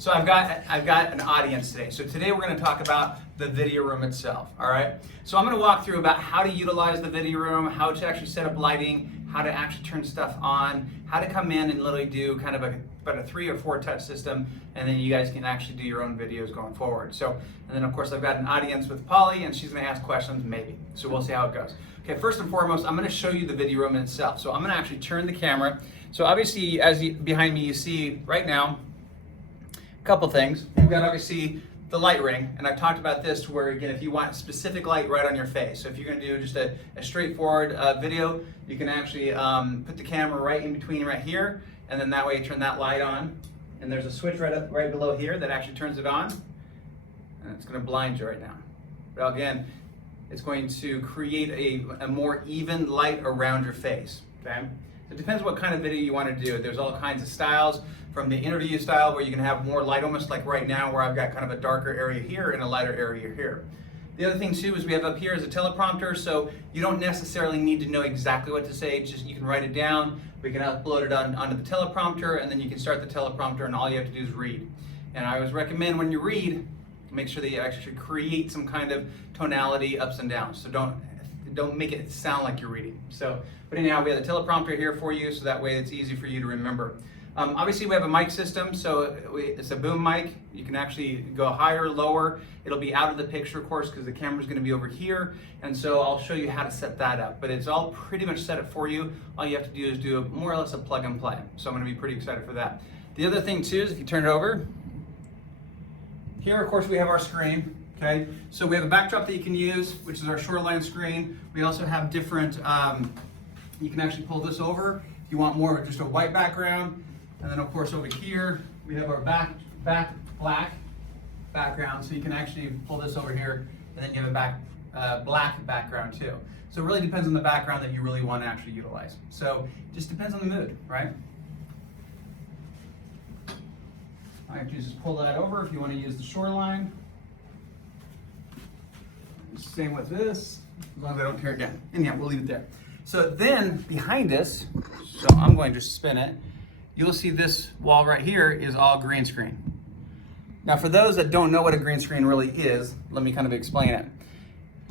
So I've got an audience today. So today we're going to talk about the video room itself, all right? So I'm going to walk through about how to utilize the video room, how to actually set up lighting, how to actually turn stuff on, how to come in and literally do kind of about a 3 or 4 touch system, and then you guys can actually do your own videos going forward. So, and then of course I've got an audience with Polly, and she's going to ask questions maybe. So we'll see how it goes. Okay, first and foremost, I'm going to show you the video room itself. So I'm going to actually turn the camera. So obviously, behind me, you see right now a couple things. You've got obviously the light ring, and I've talked about this to where, again, if you want specific light right on your face. So if you're going to do just a straightforward video, you can actually put the camera right in between right here, and then that way you turn that light on. And there's a switch right below here that actually turns it on, and it's going to blind you right now. But again, it's going to create a more even light around your face, okay? It depends what kind of video you want to do. There's all kinds of styles, from the interview style where you can have more light, almost like right now where I've got kind of a darker area here and a lighter area here. The other thing too is we have up here is a teleprompter, so you don't necessarily need to know exactly what to say. It's just you can write it down, we can upload it onto the teleprompter, and then you can start the teleprompter, and all you have to do is read. And I always recommend when you read, make sure that you actually create some kind of tonality ups and downs. So don't make it sound like you're reading. So, but anyhow, we have the teleprompter here for you, so that way it's easy for you to remember. Obviously, we have a mic system, so it's a boom mic. You can actually go higher, lower. It'll be out of the picture, of course, because the camera's going to be over here, and so I'll show you how to set that up. But it's all pretty much set up for you. All you have to do is do more or less a plug and play. So I'm going to be pretty excited for that. The other thing too is if you turn it over, here, of course, we have our screen. Okay, so we have a backdrop that you can use, which is our Shoreline screen. We also have different. You can actually pull this over if you want more of just a white background. And then of course over here, we have our back black background. So you can actually pull this over here, and then you have a black background too. So it really depends on the background that you really want to actually utilize. So it just depends on the mood, right? I can just pull that over if you want to use the Shoreline. Same with this, as long as I don't tear it down. Anyhow, we'll leave it there. So then behind us, so I'm going to spin it, you'll see this wall right here is all green screen. Now for those that don't know what a green screen really is, let me kind of explain it.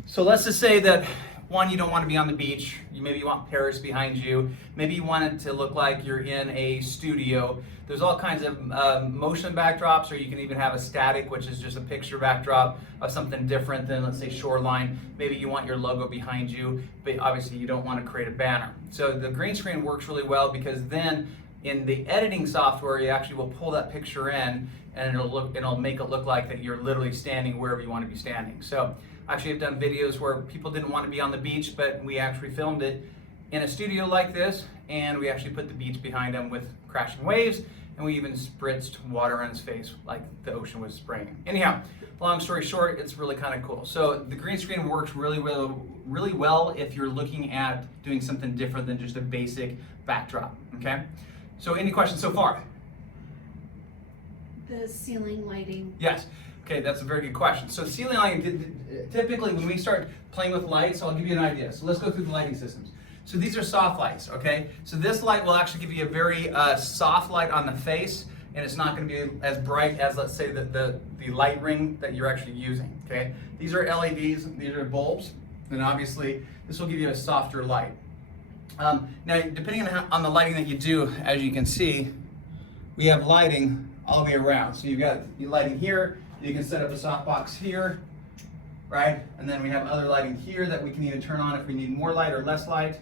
So let's just say that, one, you don't want to be on the beach. Maybe you want Paris behind you. Maybe you want it to look like you're in a studio. There's all kinds of motion backdrops, or you can even have a static, which is just a picture backdrop of something different than, let's say, Shoreline. Maybe you want your logo behind you, but obviously you don't want to create a banner. So the green screen works really well, because then in the editing software, you actually will pull that picture in, and it'll make it look like that you're literally standing wherever you want to be standing. So actually, I've done videos where people didn't want to be on the beach, but we actually filmed it in a studio like this, and we actually put the beach behind them with crashing waves, and we even spritzed water on his face like the ocean was spraying. Anyhow, long story short, it's really kind of cool. So the green screen works really well if you're looking at doing something different than just a basic backdrop, okay? So any questions so far? The ceiling lighting. Yes. Okay, that's a very good question. So ceiling lighting, typically when we start playing with lights, I'll give you an idea. So let's go through the lighting systems. So these are soft lights, okay? So this light will actually give you a very soft light on the face, and it's not going to be as bright as, let's say, the light ring that you're actually using, okay? These are LEDs, these are bulbs, and obviously this will give you a softer light. Now, depending on the lighting that you do, as you can see, we have lighting all the way around. So you've got the lighting here, you can set up a softbox here, right? And then we have other lighting here that we can either turn on if we need more light or less light.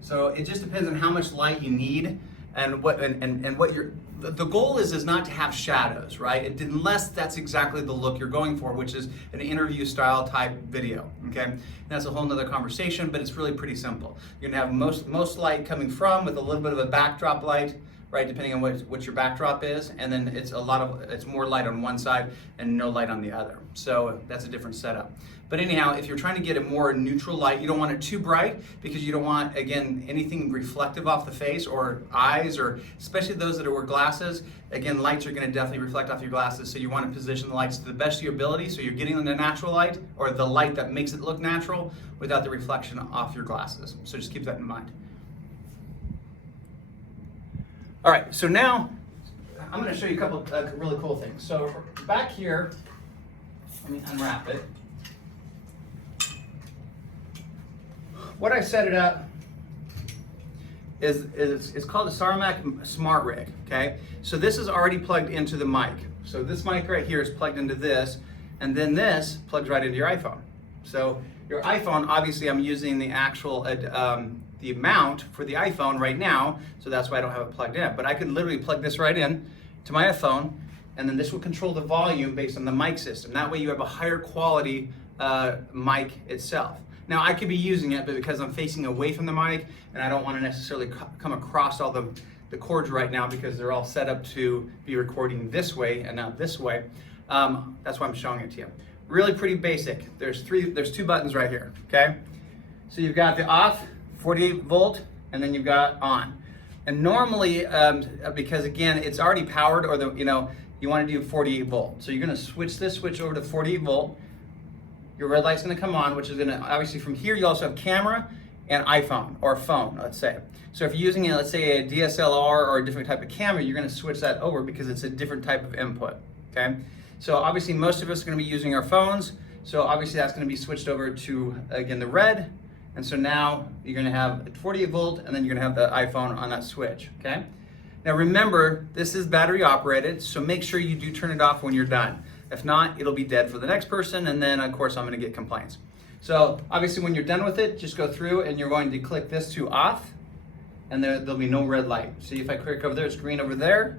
So it just depends on how much light you need, and what the goal is not to have shadows, right? Unless that's exactly the look you're going for, which is an interview style type video, okay? And that's a whole nother conversation, but it's really pretty simple. You're gonna have most light coming from with a little bit of a backdrop light, right, depending on what your backdrop is, and then it's more light on one side and no light on the other. So that's a different setup. But anyhow, if you're trying to get a more neutral light, you don't want it too bright, because you don't want, again, anything reflective off the face or eyes, or especially those that wear glasses. Again, lights are going to definitely reflect off your glasses, so you want to position the lights to the best of your ability, so you're getting the natural light, or the light that makes it look natural, without the reflection off your glasses. So just keep that in mind. All right, so now I'm going to show you a couple really cool things. So back here, let me unwrap it. What I set it up is it's called a Sarmac Smart Rig, okay? So this is already plugged into the mic. So this mic right here is plugged into this, and then this plugs right into your iPhone. So your iPhone, obviously I'm using the actual the mount for the iPhone right now, so that's why I don't have it plugged in. But I could literally plug this right in to my iPhone, and then this will control the volume based on the mic system. That way you have a higher quality mic itself. Now I could be using it, but because I'm facing away from the mic, and I don't want to necessarily come across all the cords right now because they're all set up to be recording this way and not this way. That's why I'm showing it to you. Really pretty basic. There's two buttons right here, okay? So you've got the off, 48 volt, and then you've got on. And normally, because again, it's already powered, or you want to do 48 volt. So you're going to switch this switch over to 48 volt. Your red light's going to come on, which is going to, obviously from here, you also have camera and iPhone, or phone, let's say. So if you're using, let's say, a DSLR or a different type of camera, you're going to switch that over because it's a different type of input, okay? So obviously most of us are going to be using our phones, so obviously that's going to be switched over to, again, the red, and so now you're going to have 48 volt, and then you're going to have the iPhone on that switch, okay? Now remember, this is battery operated, so make sure you do turn it off when you're done. If not, it'll be dead for the next person, and then of course I'm going to get complaints. So obviously when you're done with it, just go through and you're going to click this to off, and there'll be no red light. See, if I click over there, it's green over there.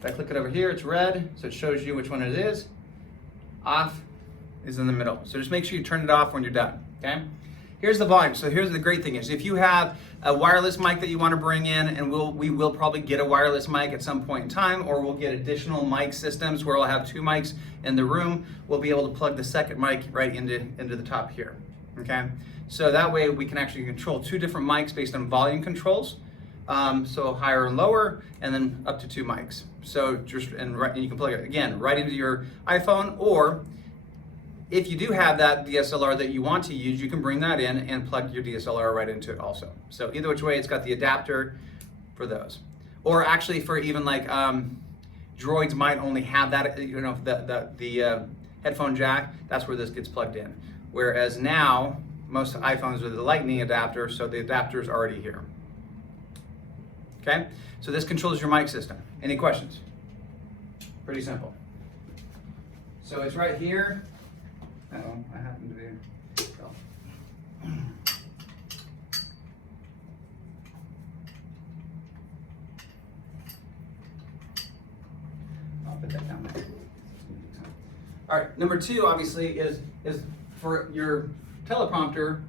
If I click it over here, it's red, so it shows you which one it is. Off is in the middle. So just make sure you turn it off when you're done, okay? Here's the volume. So here's the great thing is if you have a wireless mic that you want to bring in, and we will probably get a wireless mic at some point in time, or we'll get additional mic systems where we'll have two mics in the room, we'll be able to plug the second mic right into the top here, okay? So that way we can actually control two different mics based on volume controls. So higher and lower, and then up to two mics. So and you can plug it again right into your iPhone, or if you do have that DSLR that you want to use, you can bring that in and plug your DSLR right into it also. So either which way, it's got the adapter for those. Or actually for even like Droids might only have that, the headphone jack, that's where this gets plugged in. Whereas now, most iPhones are the lightning adapter, so the adapter is already here. Okay, so this controls your mic system. Any questions? Pretty simple. So it's right here. Uh-oh, I happen to be. Oh. I'll put that down there. All right, number two, obviously, is for your teleprompter.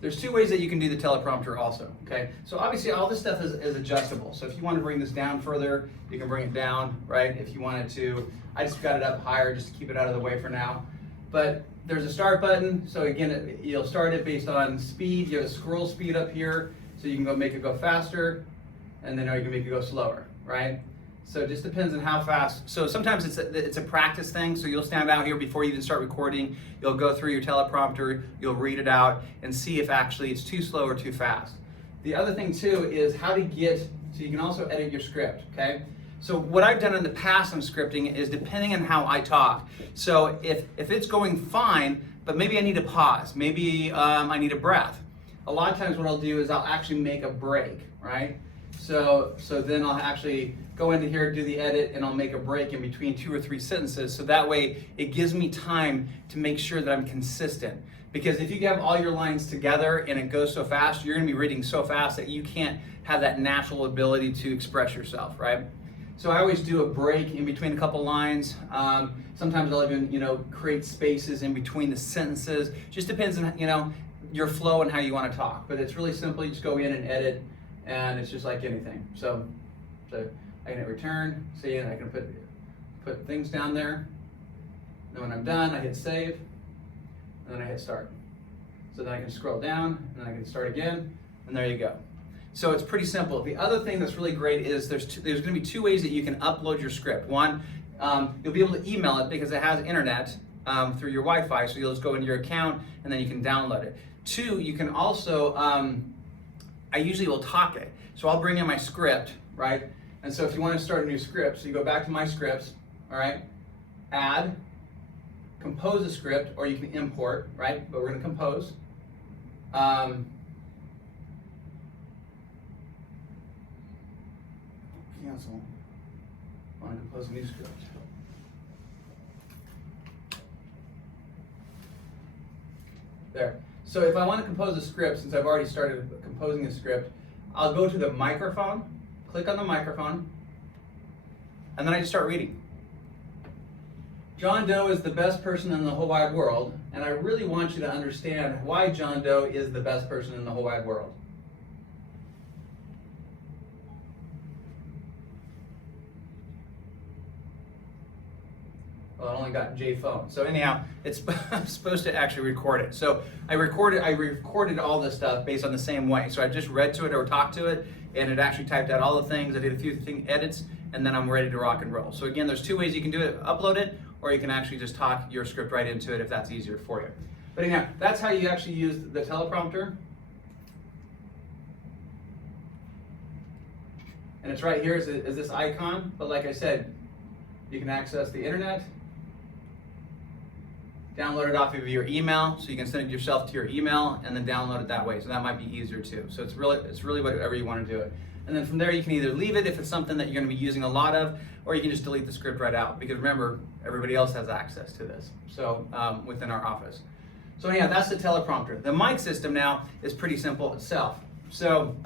There's two ways that you can do the teleprompter also, okay? So obviously all this stuff is adjustable. So if you want to bring this down further, you can bring it down, right? If you wanted to, I just got it up higher just to keep it out of the way for now. But there's a start button. So again, you'll start it based on speed. You have a scroll speed up here, so you can make it go faster, and then you can make it go slower, right? So it just depends on how fast. So sometimes it's a practice thing. So you'll stand out here before you even start recording. You'll go through your teleprompter, you'll read it out, and see if actually it's too slow or too fast. The other thing too is how to get, so you can also edit your script, okay? So what I've done in the past on scripting is depending on how I talk. So if it's going fine, but maybe I need a pause, maybe I need a breath. A lot of times what I'll do is I'll actually make a break, right? So then I'll actually go into here, do the edit, and I'll make a break in between 2 or 3 sentences. So that way it gives me time to make sure that I'm consistent. Because if you have all your lines together and it goes so fast, you're gonna be reading so fast that you can't have that natural ability to express yourself, right? So I always do a break in between a couple lines. Sometimes I'll even, create spaces in between the sentences. Just depends on, your flow and how you want to talk. But it's really simple. You just go in and edit, and it's just like anything. So I can hit return, see, and I can put things down there. Then when I'm done, I hit save, and then I hit start. So then I can scroll down, and then I can start again, and there you go. So it's pretty simple. The other thing that's really great is there's going to be 2 ways that you can upload your script. One, you'll be able to email it because it has internet through your Wi-Fi, so you'll just go into your account, and then you can download it. 2, you can also, I usually will talk it. So I'll bring in my script, right? And so if you want to start a new script, so you go back to my scripts, all right? Add, compose a script, or you can import, right? But we're going to compose. Cancel. I want to compose a new script. There. So if I want to compose a script, since I've already started composing a script, I'll go to the microphone, click on the microphone, and then I just start reading. John Doe is the best person in the whole wide world, and I really want you to understand why John Doe is the best person in the whole wide world. Well, I only got J phone. So anyhow, it's I'm supposed to actually record it. So I recorded all this stuff based on the same way. So I just read to it or talked to it, and it actually typed out all the things. I did a few edits, and then I'm ready to rock and roll. So again, there's two ways you can do it: upload it, or you can actually just talk your script right into it if that's easier for you. But anyhow, that's how you actually use the teleprompter. And it's right here is this icon. But like I said, you can access the internet. Download it off of your email, so you can send it yourself to your email and then download it that way. So that might be easier too. So it's really whatever you want to do it. And then from there you can either leave it if it's something that you're going to be using a lot of, or you can just delete the script right out, because remember, everybody else has access to this. So within our office. So yeah, that's the teleprompter. The mic system now is pretty simple itself. So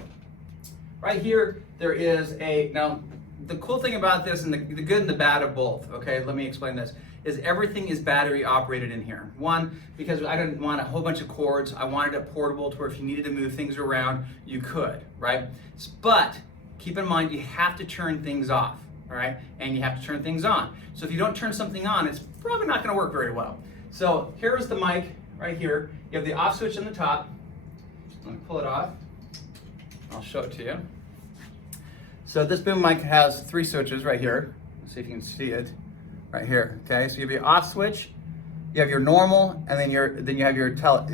right here there is now the cool thing about this, and the good and the bad of both, okay, let me explain this, is everything is battery operated in here. One, because I didn't want a whole bunch of cords. I wanted it portable to where if you needed to move things around, you could, right? But keep in mind, you have to turn things off, all right? And you have to turn things on. So if you don't turn something on, it's probably not gonna work very well. So here's the mic right here. You have the off switch on the top. Let me pull it off. I'll show it to you. So this boom mic has 3 switches right here. Let's see if you can see it. Right here, okay? So you have your off switch, you have your normal, and then you have your tele.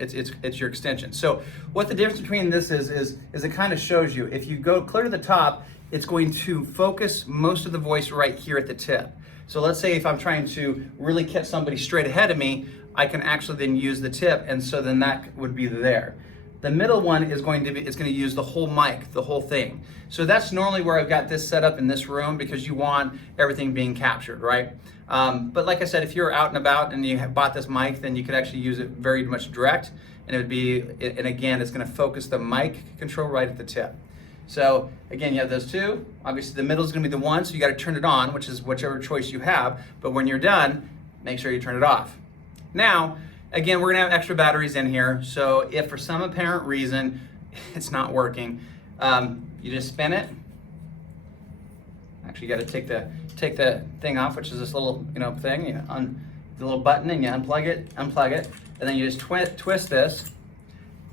It's your extension. So what the difference between this is it kind of shows you. If you go clear to the top, it's going to focus most of the voice right here at the tip. So let's say if I'm trying to really catch somebody straight ahead of me, I can actually then use the tip, and so then that would be there. The middle one is going to use the whole mic, the whole thing. So that's normally where I've got this set up in this room, because you want everything being captured, right? But like I said, if you're out and about and you have bought this mic, then you could actually use it very much direct, and and again, it's gonna focus the mic control right at the tip. So again, you have those two. Obviously the middle is gonna be the one, so you gotta turn it on, which is whichever choice you have, but when you're done, make sure you turn it off. Now, again, we're gonna have extra batteries in here, so if for some apparent reason it's not working, you just spin it. Actually, you gotta take the thing off, which is this little thing, the little button, and you unplug it, and then you just twist this,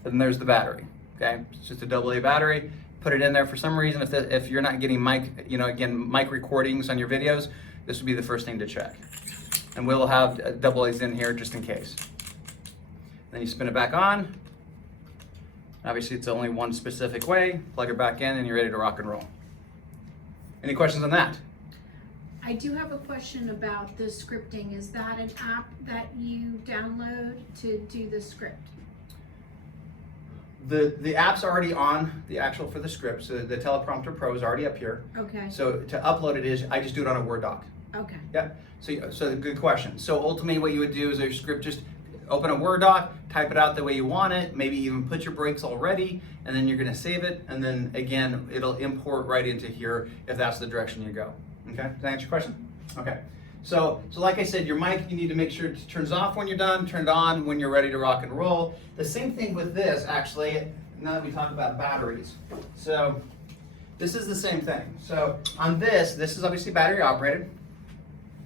and there's the battery, okay? It's just a AA battery. Put it in there. For some reason, if you're not getting mic recordings on your videos, this would be the first thing to check. And we'll have AA's in here just in case. Then you spin it back on. Obviously, it's only one specific way. Plug it back in, and you're ready to rock and roll. Any questions on that? I do have a question about the scripting. Is that an app that you download to do the script? The app's already on the actual for the script. So the Teleprompter Pro is already up here. Okay. So to upload it I just do it on a Word doc. Okay. Yeah. So good question. So ultimately, what you would do is your script, just open a Word doc, type it out the way you want it, maybe even put your breaks already, and then you're gonna save it, and then again, it'll import right into here if that's the direction you go. Okay, does that answer your question? Okay, so like I said, your mic, you need to make sure it turns off when you're done, turn it on when you're ready to rock and roll. The same thing with this, actually, now that we talk about batteries. So this is the same thing. So on this is obviously battery operated,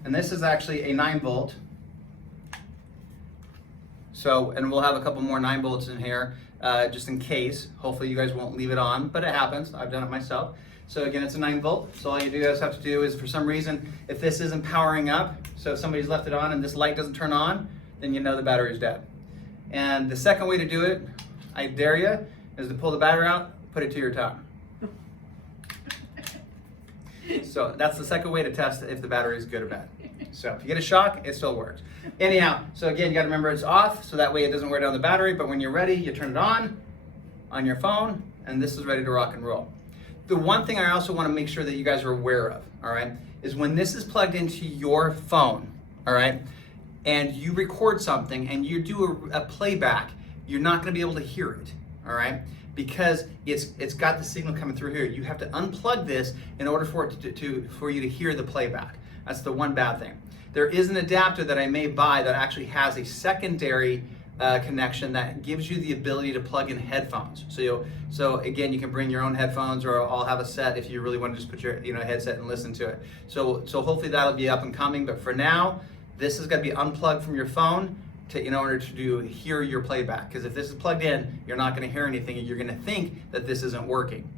and this is actually a 9-volt. So, and we'll have a couple more 9 volts in here, just in case. Hopefully you guys won't leave it on, but it happens. I've done it myself. So again, it's a 9 volt. So all you guys have to do is, for some reason, if this isn't powering up, so if somebody's left it on and this light doesn't turn on, then you know the battery's dead. And the second way to do it, I dare you, is to pull the battery out, put it to your tongue. So that's the second way to test if the battery is good or bad. So if you get a shock, it still works. Anyhow, so again, you gotta remember it's off, so that way it doesn't wear down the battery, but when you're ready, you turn it on your phone, and this is ready to rock and roll. The one thing I also wanna make sure that you guys are aware of, all right, is when this is plugged into your phone, all right, and you record something and you do a playback, you're not gonna be able to hear it, all right? Because it's got the signal coming through here. You have to unplug this in order for it for you to hear the playback. That's the one bad thing. There is an adapter that I may buy that actually has a secondary connection that gives you the ability to plug in headphones. So again, you can bring your own headphones, or I'll have a set if you really want to just put your headset and listen to it. So hopefully that'll be up and coming. But for now, this is going to be unplugged from your phone in order to hear your playback. Because if this is plugged in, you're not going to hear anything, and you're going to think that this isn't working.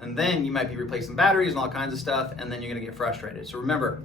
And then you might be replacing batteries and all kinds of stuff, and then you're going to get frustrated. So remember,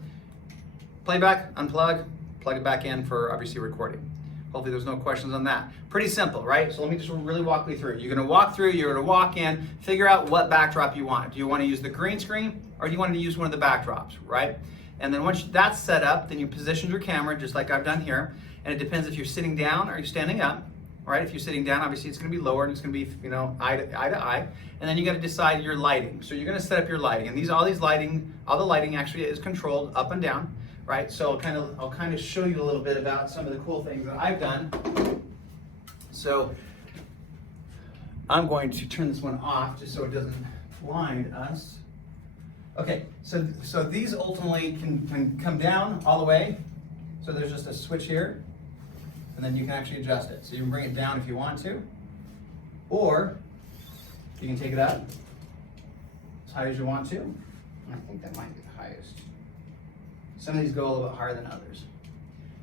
playback, unplug, plug it back in for obviously recording. Hopefully there's no questions on that. Pretty simple, right? So let me just really walk you through. You're going to walk through, you're going to walk in, figure out what backdrop you want. Do you want to use the green screen, or do you want to use one of the backdrops, right? And then once that's set up, then you position your camera just like I've done here. And it depends if you're sitting down or you're standing up, right? If you're sitting down, obviously it's going to be lower and it's going to be, eye to eye. And then you got to decide your lighting. So you're going to set up your lighting, and all the lighting actually is controlled up and down, right? So I'll kind of show you a little bit about some of the cool things that I've done. So I'm going to turn this one off just so it doesn't blind us. Okay, so these ultimately can come down all the way. So there's just a switch here, and then you can actually adjust it. So you can bring it down if you want to, or you can take it up as high as you want to. I think that might be the highest. Some of these go a little bit higher than others.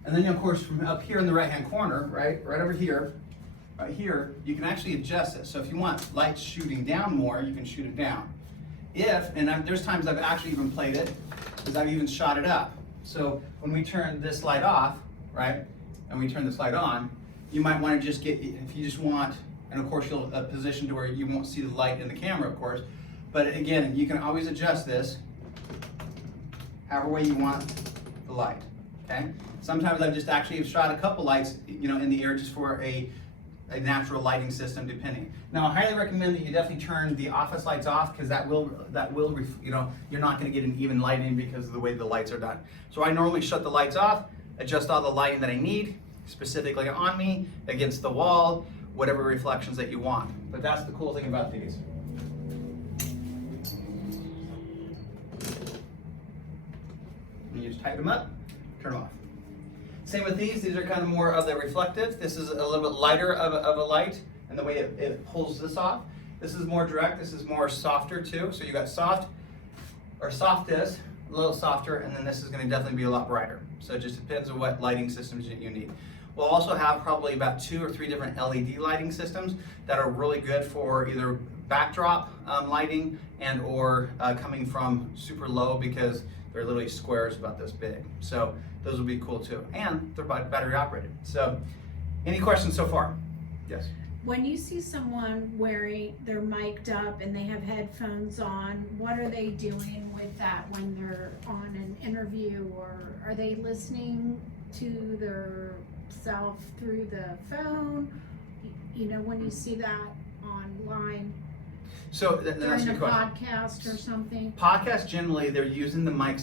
And then of course from up here in the right-hand corner, right over here, right here, you can actually adjust it. So if you want light shooting down more, you can shoot it down. There's times I've actually even played it, because I've even shot it up. So when we turn this light off, right, and we turn this light on, you might want to just if you just want, and of course you'll position to where you won't see the light in the camera, of course. But again, you can always adjust this however way you want the light, okay? Sometimes I've just actually shot a couple lights, in the air just for a natural lighting system, depending. Now, I highly recommend that you definitely turn the office lights off, because that will, you're not going to get an even lighting because of the way the lights are done. So I normally shut the lights off, adjust all the lighting that I need, specifically on me, against the wall, whatever reflections that you want. But that's the cool thing about these. And you just tighten them up, turn them off. Same with these are kind of more of the reflective. This is a little bit lighter of a light, and the way it pulls this off. This is more direct, this is more softer too. So you got soft, or softest, a little softer, and then this is gonna definitely be a lot brighter. So it just depends on what lighting systems you need. We'll also have probably about 2 or 3 different LED lighting systems that are really good for either backdrop lighting and or coming from super low, because they're literally squares about this big. So those will be cool too. And they're battery operated. So any questions so far? Yes. When you see someone they're mic'd up and they have headphones on, what are they doing with that when they're on an interview, or are they listening to their self through the phone? When you see that online, So that's during a a good question. podcast or something? Podcasts, generally, they're using the mic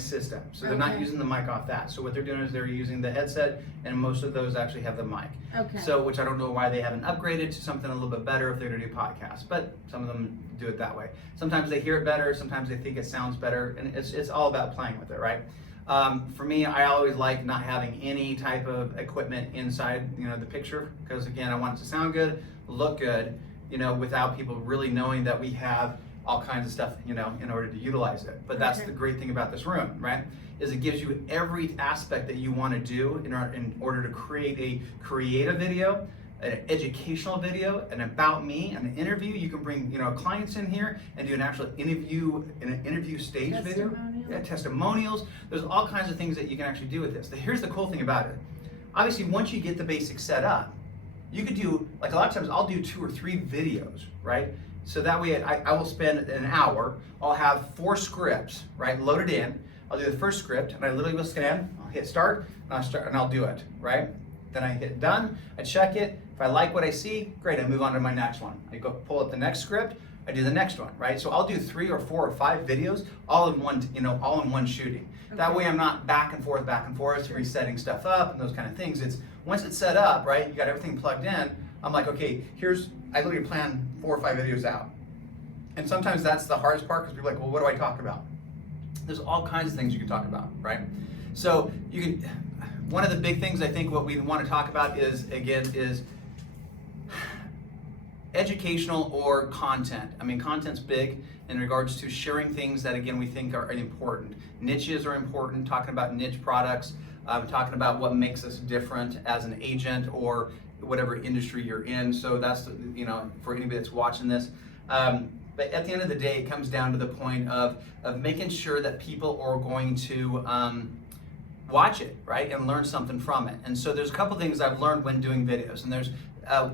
system. So they're not Okay. using the mic off that. So what they're doing is they're using the headset, and most of those actually have the mic. Okay. So, which I don't know why they haven't upgraded to something a little bit better if they're gonna do podcasts, but some of them do it that way. Sometimes they hear it better, sometimes they think it sounds better, and it's all about playing with it, right? For me, I always like not having any type of equipment inside, the picture, because again, I want it to sound good, look good, without people really knowing that we have all kinds of stuff, in order to utilize it. But that's the great thing about this room, right? Is it gives you every aspect that you want to do in order to create a video, an educational video, an about me, an interview. You can bring, clients in here and do an actual interview, an interview stage video. Yeah, testimonials. There's all kinds of things that you can actually do with this. Here's the cool thing about it. Obviously, once you get the basics set up, you could do, like a lot of times I'll do 2 or 3 videos, right? So that way I will spend an hour, I'll have 4 scripts, right, loaded in. I'll do the first script and I literally will scan, I'll hit start and I'll do it, right? Then I hit done, I check it. If I like what I see, great, I move on to my next one. I go pull up the next script, I do the next one, right? So I'll do 3 or 4 or 5 videos all in one, all in one shooting. Okay. That way I'm not back and forth, sure, resetting stuff up and those kind of things. It's once it's set up, right? You got everything plugged in. I'm like, okay, I literally plan 4 or 5 videos out. And sometimes that's the hardest part because people are like, well, what do I talk about? There's all kinds of things you can talk about, right? So you can, one of the big things I think what we want to talk about is educational or content. I mean, content's big in regards to sharing things that, again, we think are important. Niches are important, talking about niche products, talking about what makes us different as an agent or whatever industry you're in. So that's, for anybody that's watching this. But at the end of the day, it comes down to the point of making sure that people are going to watch it, right, and learn something from it. And so there's a couple things I've learned when doing videos. And there's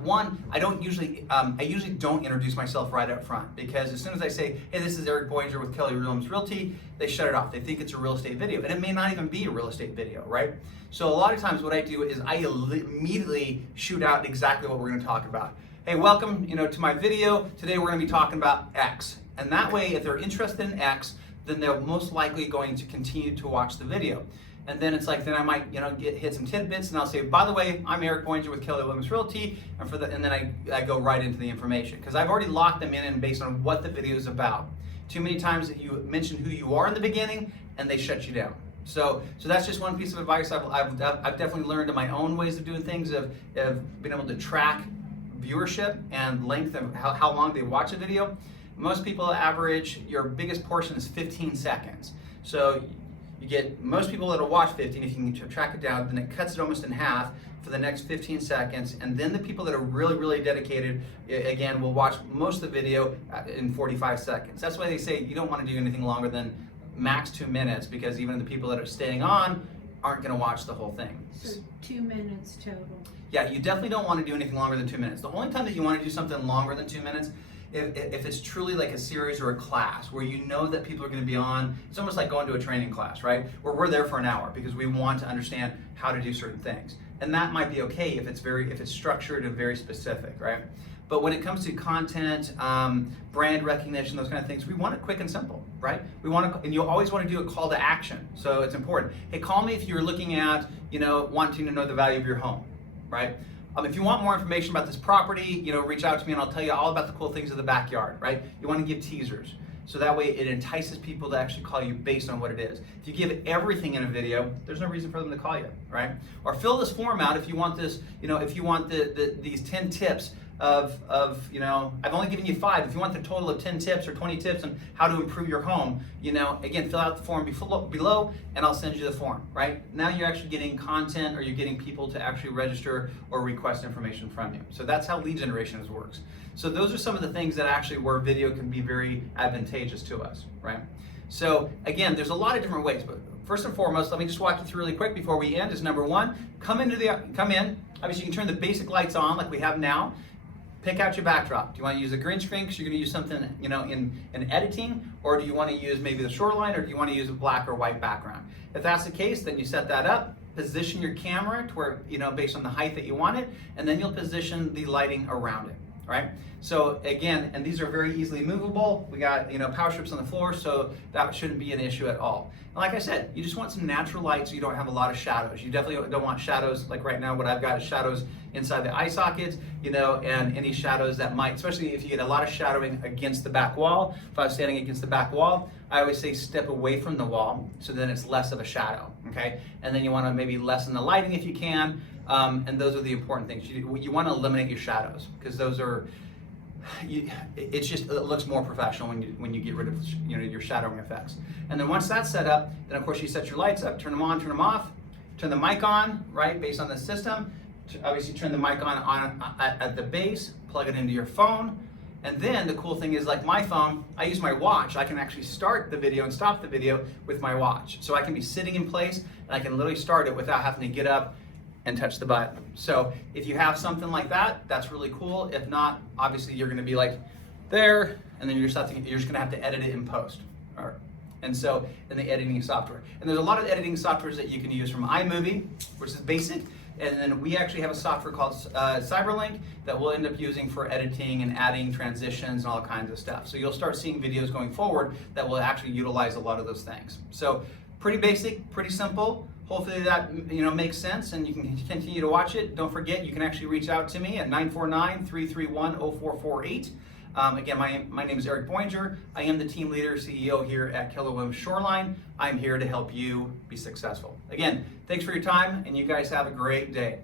one, I usually don't introduce myself right up front, because as soon as I say, hey, this is Eric Boinger with Keller Realty, they shut it off. They think it's a real estate video, and it may not even be a real estate video, right? So a lot of times what I do is I immediately shoot out exactly what we're going to talk about. Hey, welcome, to my video. Today we're going to be talking about X. And that way, if they're interested in X, then they're most likely going to continue to watch the video. And then it's like, then I might, hit some tidbits, and I'll say, by the way, I'm Eric Boinger with Keller Realty, and then I go right into the information, because I've already locked them in and based on what the video is about. Too many times that you mention who you are in the beginning, and they shut you down. So that's just one piece of advice I've definitely learned in my own ways of doing things, of being able to track viewership and length of how long they watch a video. Most people average, your biggest portion is 15 seconds. So you get most people that'll watch 15, if you can track it down, then it cuts it almost in half for the next 15 seconds. And then the people that are really, really dedicated, again, will watch most of the video in 45 seconds. That's why they say you don't want to do anything longer than max 2 minutes, because even the people that are staying on aren't going to watch the whole thing. So 2 minutes total. Yeah, you definitely don't want to do anything longer than 2 minutes. The only time that you want to do something longer than 2 minutes, if it's truly like a series or a class where you know that people are going to be on, it's almost like going to a training class, right? Where we're there for an hour because we want to understand how to do certain things. And that might be okay if it's structured and very specific, right? But when it comes to content, brand recognition, those kind of things, we want it quick and simple, right? And you always want to do a call to action. So it's important. Hey, call me if you're looking at, wanting to know the value of your home, right? If you want more information about this property, reach out to me and I'll tell you all about the cool things of the backyard, right? You want to give teasers. So that way it entices people to actually call you based on what it is. If you give everything in a video, there's no reason for them to call you, right? Or fill this form out if you want this, if you want these 10 tips of I've only given you 5. If you want the total of 10 tips or 20 tips on how to improve your home, again, fill out the form below and I'll send you the form, right? Now you're actually getting content, or you're getting people to actually register or request information from you. So that's how lead generation works. So those are some of the things that actually where video can be very advantageous to us, right? So again, there's a lot of different ways, but first and foremost, let me just walk you through really quick before we end, is number 1, come in. Obviously you can turn the basic lights on like we have now. Pick out your backdrop. Do you want to use a green screen because you're going to use something, in editing, or do you want to use maybe the Shoreline, or do you want to use a black or white background? If that's the case, then you set that up, position your camera to where, based on the height that you want it, and then you'll position the lighting around it, right? So again, and these are very easily movable. We got, power strips on the floor, so that shouldn't be an issue at all. And like I said, you just want some natural light so you don't have a lot of shadows. You definitely don't want shadows, like right now what I've got is shadows inside the eye sockets, and any shadows that might, especially if you get a lot of shadowing against the back wall. If I was standing against the back wall, I always say step away from the wall, so then it's less of a shadow, okay? And then you want to maybe lessen the lighting if you can, and those are the important things. You want to eliminate your shadows, because those are, it looks more professional when you get rid of your shadowing effects. And then once that's set up, then of course you set your lights up, turn them on, turn them off, turn the mic on, right, based on the system. Obviously turn the mic on at the base, plug it into your phone, and then the cool thing is, like my phone, I use my watch. I can actually start the video and stop the video with my watch. So I can be sitting in place and I can literally start it without having to get up and touch the button. So if you have something like that, that's really cool. If not, obviously you're going to be like there, and then you're just gonna have to edit it in post. All right. And so, in the editing software. And there's a lot of editing softwares that you can use, from iMovie, which is basic, and then we actually have a software called Cyberlink that we'll end up using for editing and adding transitions and all kinds of stuff. So you'll start seeing videos going forward that will actually utilize a lot of those things. So pretty basic, pretty simple. Hopefully that makes sense and you can continue to watch it. Don't forget, you can actually reach out to me at 949-331-0448. Again, my name is Eric Boinger. I am the team leader, CEO here at Keller Shoreline. I'm here to help you be successful. Again, thanks for your time, and you guys have a great day.